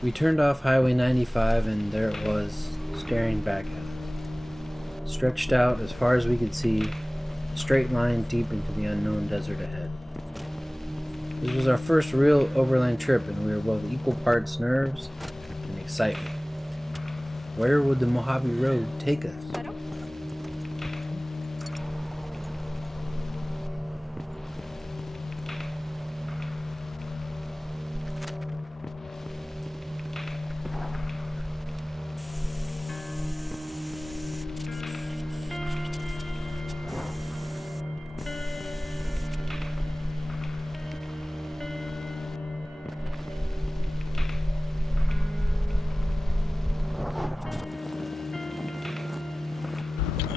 We turned off Highway 95 and there it was, staring back at us. Stretched out as far as we could see, a straight line deep into the unknown desert ahead. This was our first real overland trip and we were both equal parts nerves and excitement. Where would the Mojave Road take us?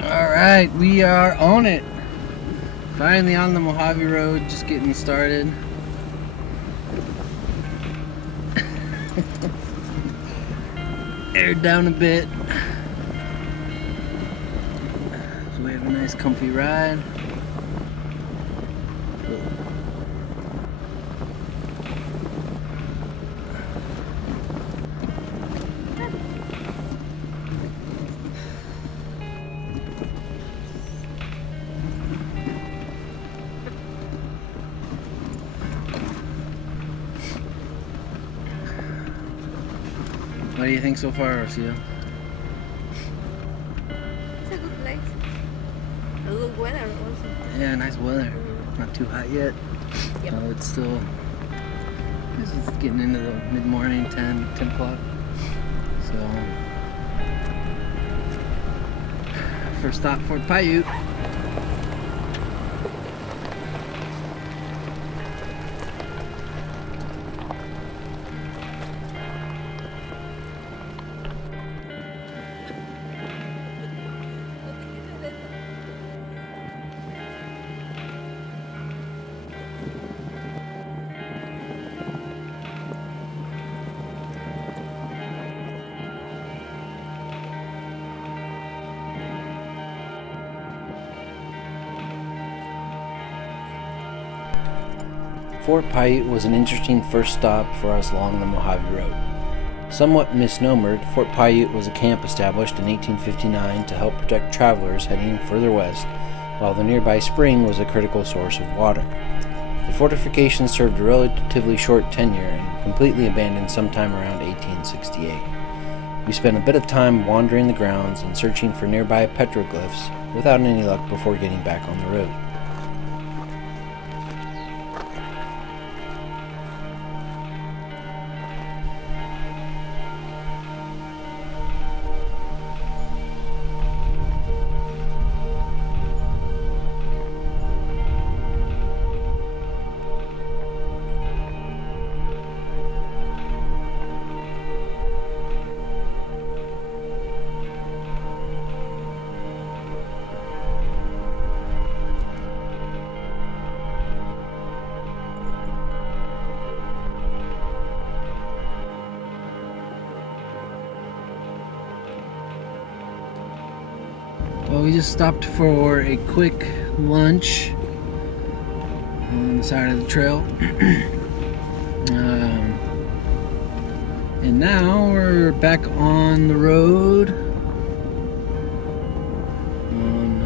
Alright, we are on it. Finally on the Mojave Road, just getting started. Aired down a bit. So we have a nice comfy ride. What do you think so far, Rocio? It's a good place. A good weather also. Yeah, nice weather. Not too hot yet. Yep. It's still, this is getting into the mid-morning, 10 o'clock. So, first stop, Fort Paiute. Fort Paiute was an interesting first stop for us along the Mojave Road. Somewhat misnomered, Fort Paiute was a camp established in 1859 to help protect travelers heading further west, while the nearby spring was a critical source of water. The fortification served a relatively short tenure and completely abandoned sometime around 1868. We spent a bit of time wandering the grounds and searching for nearby petroglyphs without any luck before getting back on the road. Well, we just stopped for a quick lunch on the side of the trail. And now we're back on the road.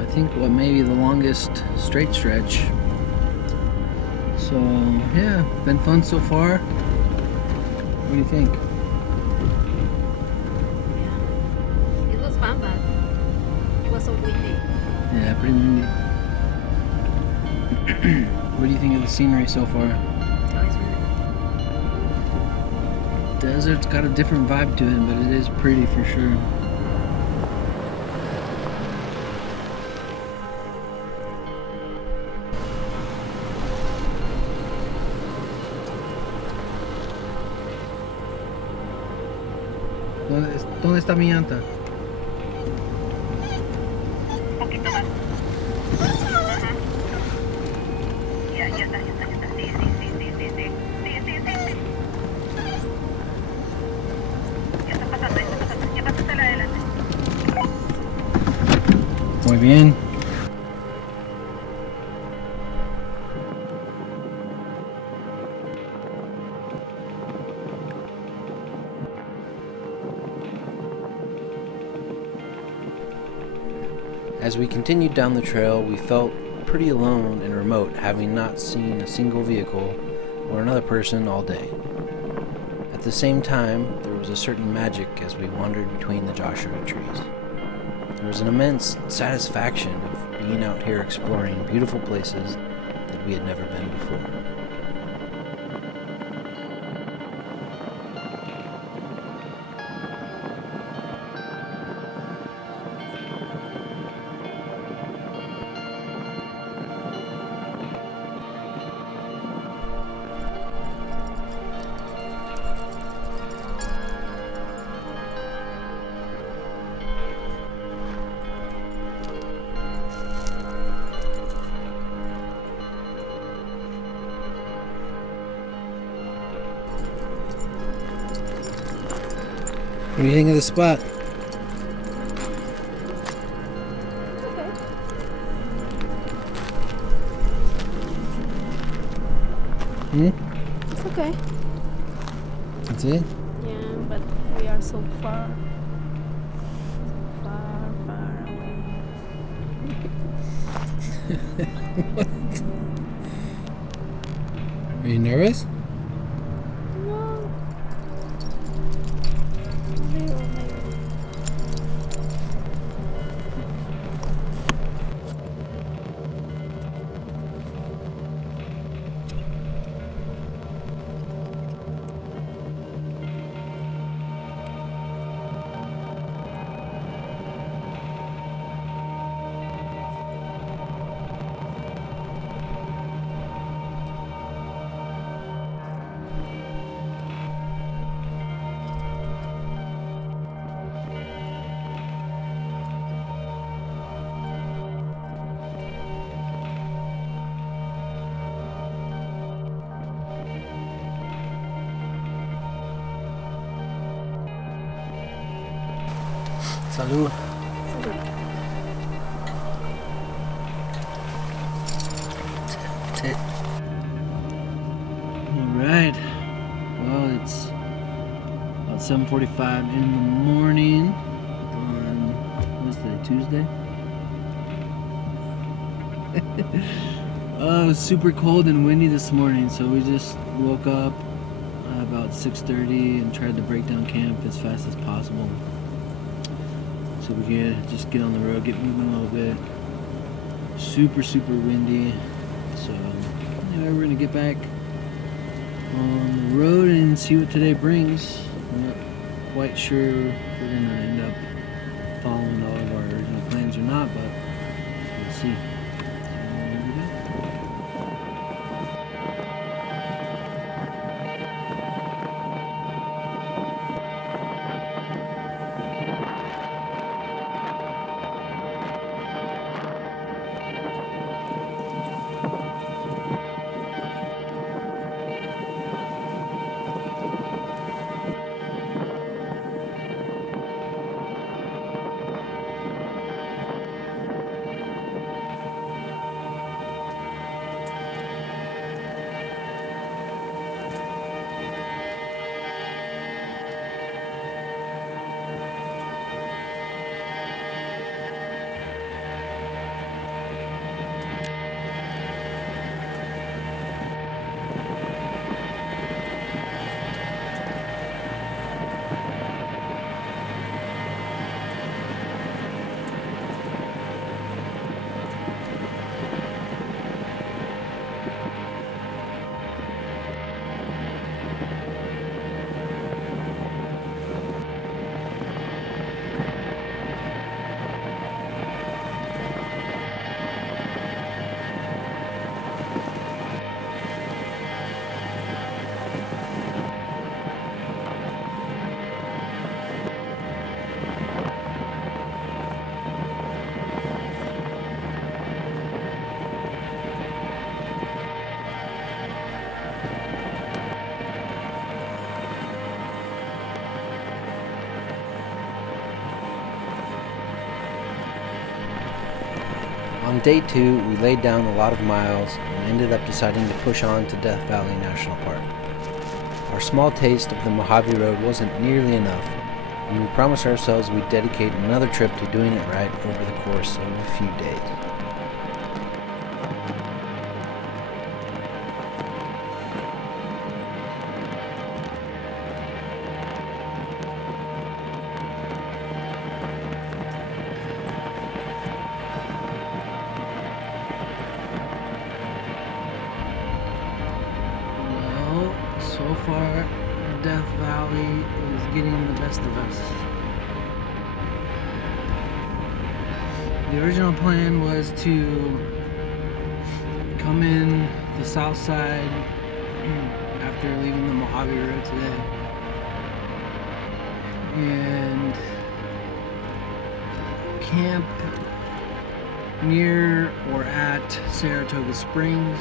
I think what maybe the longest straight stretch. So yeah, been fun so far. What do you think? Yeah. It was fun, but it was so windy. Yeah, pretty windy. What do you think of the scenery so far? Oh, it's really Desert's got a different vibe to it, but it is pretty for sure. ¿Dónde está mi llanta? Un poquito más. Ajá. Ya está. Sí. Sí. Ya está pasando. Ya pasaste la adelante. Muy bien. As we continued down the trail, we felt pretty alone and remote, having not seen a single vehicle or another person all day. At the same time, there was a certain magic as we wandered between the Joshua trees. There was an immense satisfaction of being out here exploring beautiful places that we had never been before. What do you think of the spot? It's okay. That's it? Yeah, but we are so far. Far away. Are you nervous? No. Little maybe. Salud. Alright. Well, it's about 7:45 in the morning on, what's today, Tuesday? It was super cold and windy this morning, so we just woke up about 6:30 and tried to break down camp as fast as possible. So we could just get on the road, get moving a little bit. Super windy. So anyway, we're gonna get back on the road and see what today brings. We're not quite sure if we're gonna end up following all of our original plans or not, but we'll see. On day 2, we laid down a lot of miles and ended up deciding to push on to Death Valley National Park. Our small taste of the Mojave Road wasn't nearly enough, and we promised ourselves we'd dedicate another trip to doing it right over the course of a few days. So far, Death Valley is getting the best of us. The original plan was to come in the south side after leaving the Mojave Road today and camp near or at Saratoga Springs.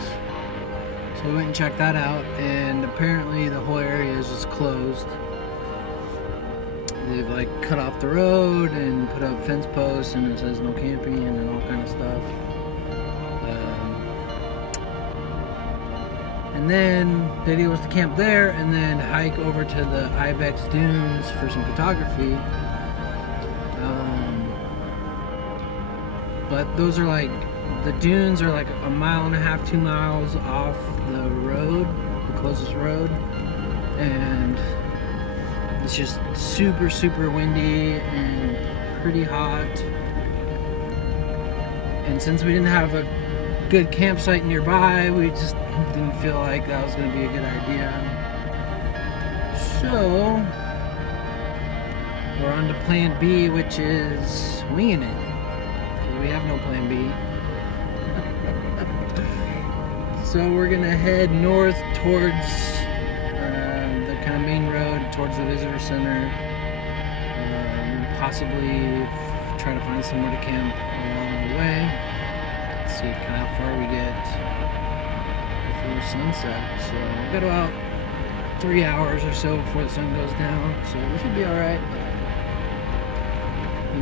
So we went and checked that out, and apparently the whole area is just closed. They've like cut off the road and put up fence posts, and it says no camping and all kind of stuff. And then the idea was to camp there and then hike over to the Ibex Dunes for some photography. But those are like, the dunes are like 1.5 miles, 2 miles off the road, the closest road, and it's just super, super windy and pretty hot. And since we didn't have a good campsite nearby, we just didn't feel like that was going to be a good idea. So we're on to plan B, which is winging it. We have no plan B. So we're gonna head north towards the kind of main road, towards the visitor center, and possibly try to find somewhere to camp along the way. See kind of how far we get before sunset. So we've got about 3 hours or so before the sun goes down, so we should be all right.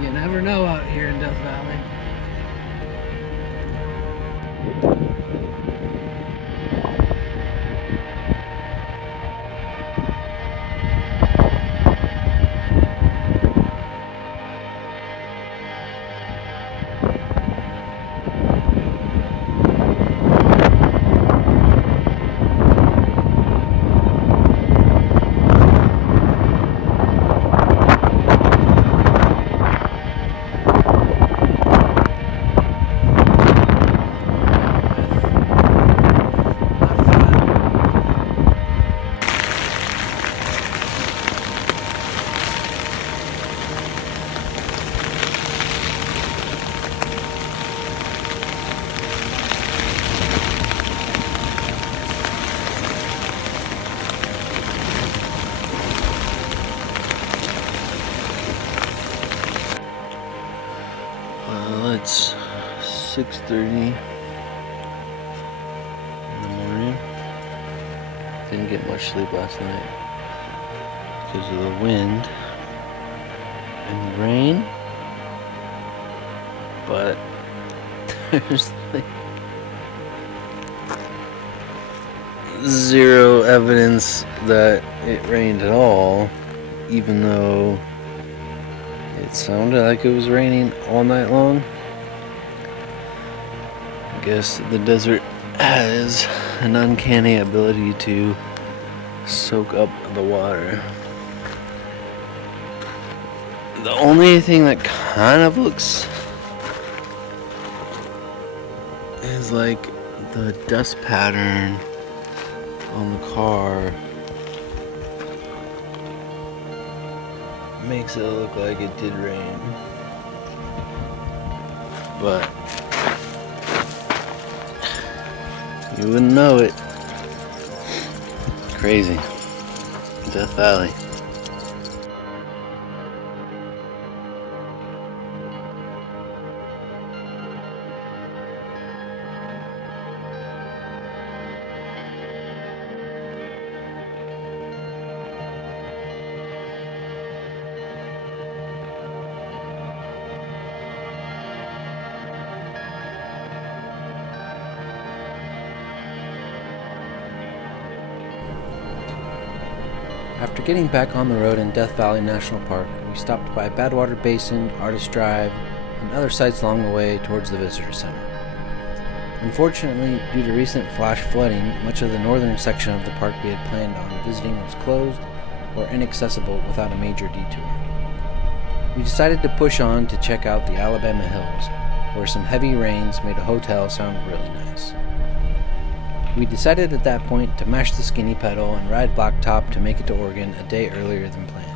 You never know out here in Death Valley. It's 6:30 in the morning. Didn't get much sleep last night because of the wind and rain. But there's like zero evidence that it rained at all, even though it sounded like it was raining all night long. I guess the desert has an uncanny ability to soak up the water. The only thing that kind of looks is like the dust pattern on the car makes it look like it did rain, but you wouldn't know it. Crazy. Death Valley. After getting back on the road in Death Valley National Park, we stopped by Badwater Basin, Artist Drive, and other sites along the way towards the Visitor Center. Unfortunately, due to recent flash flooding, much of the northern section of the park we had planned on visiting was closed or inaccessible without a major detour. We decided to push on to check out the Alabama Hills, where some heavy rains made a hotel sound really nice. We decided at that point to mash the skinny pedal and ride blacktop to make it to Oregon a day earlier than planned.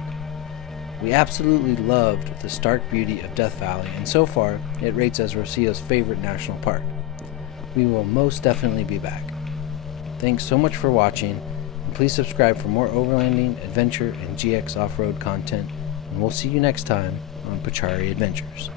We absolutely loved the stark beauty of Death Valley, and so far it rates as Rocio's favorite national park. We will most definitely be back. Thanks so much for watching, and please subscribe for more overlanding, adventure, and GX off-road content, and we'll see you next time on Pachari Adventures.